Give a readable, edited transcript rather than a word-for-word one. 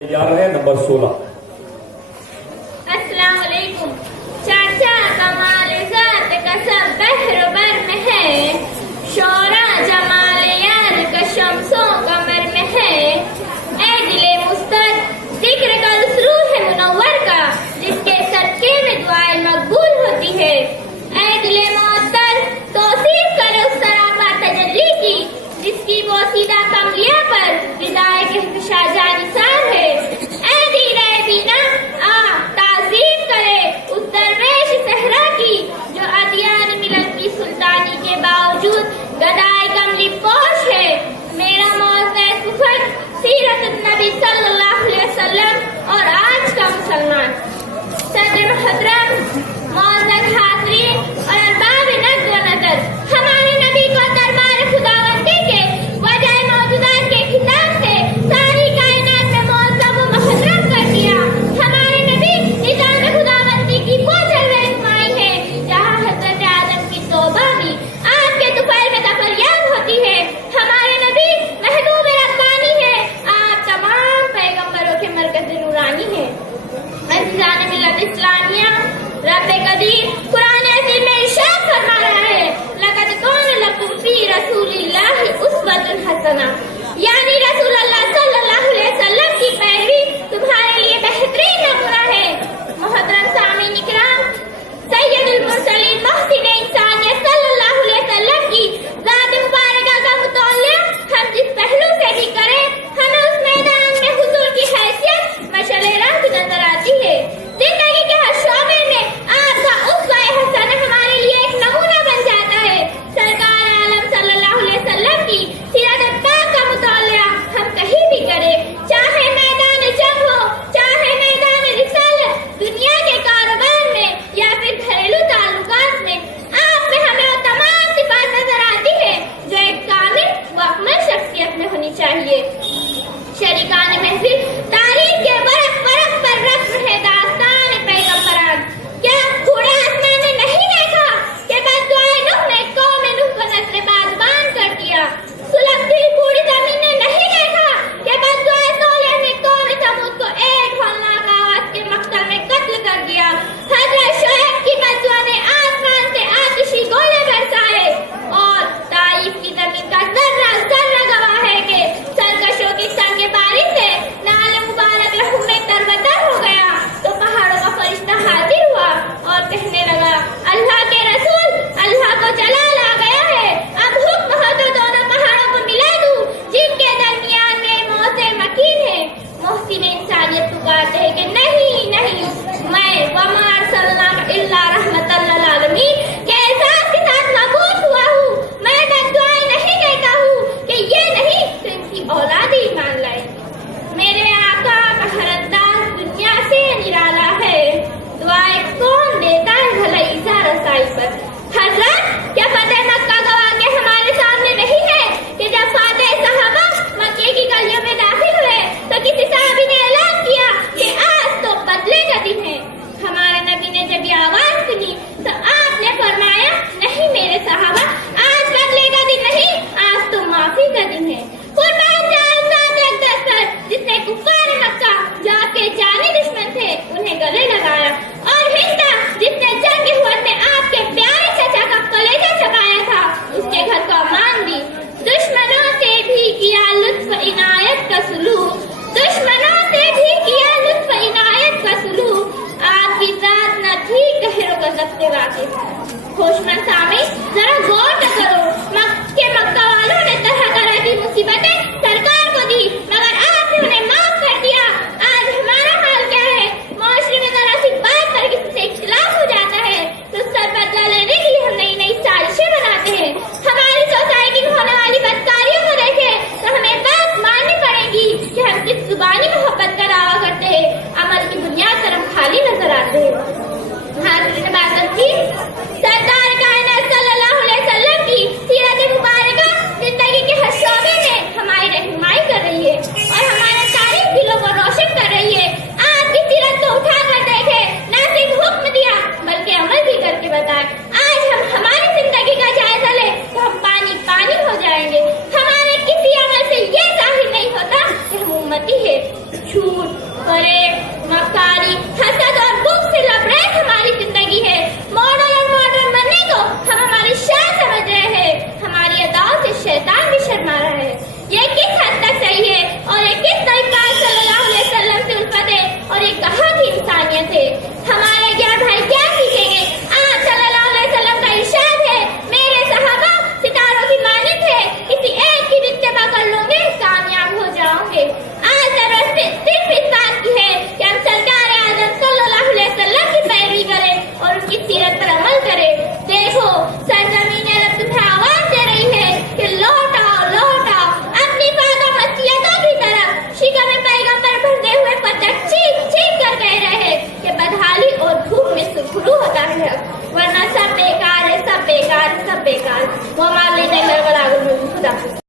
तैयार है नंबर 16। अस्सलाम वालेकुम। चाचा कमाल ज़ात का सब बहरो बर में है, शोरा जमाल यार का शम्सों कमर में है। ऐ दिले मुस्तद जिक्र का रूह है मुनव्वर का, जिसके सदके में दुआएं मकबूल होती है। ऐ दिले मुअत्तर तौसीफ करे उस सरापा तजल्ली की, जिसकी बोसीदा कमलिया पर हिदाए कहकशा जानिसार है। ऐ दीरे बीना आ ताज़ीम करे उस दरवेश सहरा की, जो अदियान मिलत की सुल्तानी के बावजूद गदाए कमली पोश है। मेरा मौज़े सुखद सीरत नबी सल्लल्लाहु अलैहि वसल्लम और आज का मुसलमान। सदर मुहतरम मौज़द हाज़रीन और अरबाब नज़्र व नज़र, हमारे नबी को दरबार खुदावंदी के वजह मौजूदात के खिताब से सारी कायनात में मुअज़्ज़म व मुहर्रम कर दिया। हमारे नबी निज़ाम खुदावंदी की वो जलवे इस्माई है, जहाँ हज़रत आदम की तौबा भी आपके दुपहर में तफरियाब होती है। हमारे नबी महबूब रब्बानी है, आप तमाम पैगंबरों के मरकज़ नूरानी है। अज़ीज़ान मिल्लत इस्लामिया, रब कदीर कुरान अज़ीम में इरशाद फरमा रहा है, लक़द कान लकुम फ़ी रसूलिल्लाहि उस्वतुन हसना, यानी रसूल अल्लाह सल्लल्लाहु अलैहि वसल्लम की पैरवी तुम्हारे लिए बेहतरीन नमूना है। मोहतरम सामीन इकराम, सैयदुल मुरसलीन महसिन इंसानियत सल्लल्लाहु अलैहि वसल्लम की ज़ात मुबारका का मुतालिया हम जिस पहलू से भी करें, हमें उस मैदान में हुजूर की हैसियत मशअल रंग नजर आती है। जिंदगी के हर शोबे में आपका उस्वा-ए हसन हमारे लिए एक नमूना बन जाता है। सरकार आलम सल्लल्लाहु अलैहि वसल्लम की सीरत पाक का मुतालिया हम कहीं भी करें, चाहे मैदान जंग हो, चाहे मैदान रिसालत, दुनिया के कारोबार में या फिर घरेलू ताल्लुकात में, आप में हमें वो तमाम सिफात नजर आती है जो एक कामिल व अकमल शख्सियत में होनी चाहिए। शरीकान महफिल तारीख के बरक बरक पर रस्म है दास्तान पैगंबरान। क्या कूड़े आसमान ने नहीं देखा कि बद्दुआए नूह ने कौम नूह को नस्ल बाज़बान कर दिया? सुलगती कूड़ी जमीन ने नहीं देखा कि बद्दुआए सोलेह ने कौम समूद को एक होलनाक आवाज के मक्तल में कत्ल कर दिया? हज़रत शुएब की बद्दुआ ने आसमान से आतिशी गोले बरसाए, और ताइफ की जमीन का ज़र्रा ज़र्रा गवाह है कि सरकशों की संग बारी से नाले جھوٹ، فریب، مکاری، حسد اور بغض سے لبریز ہماری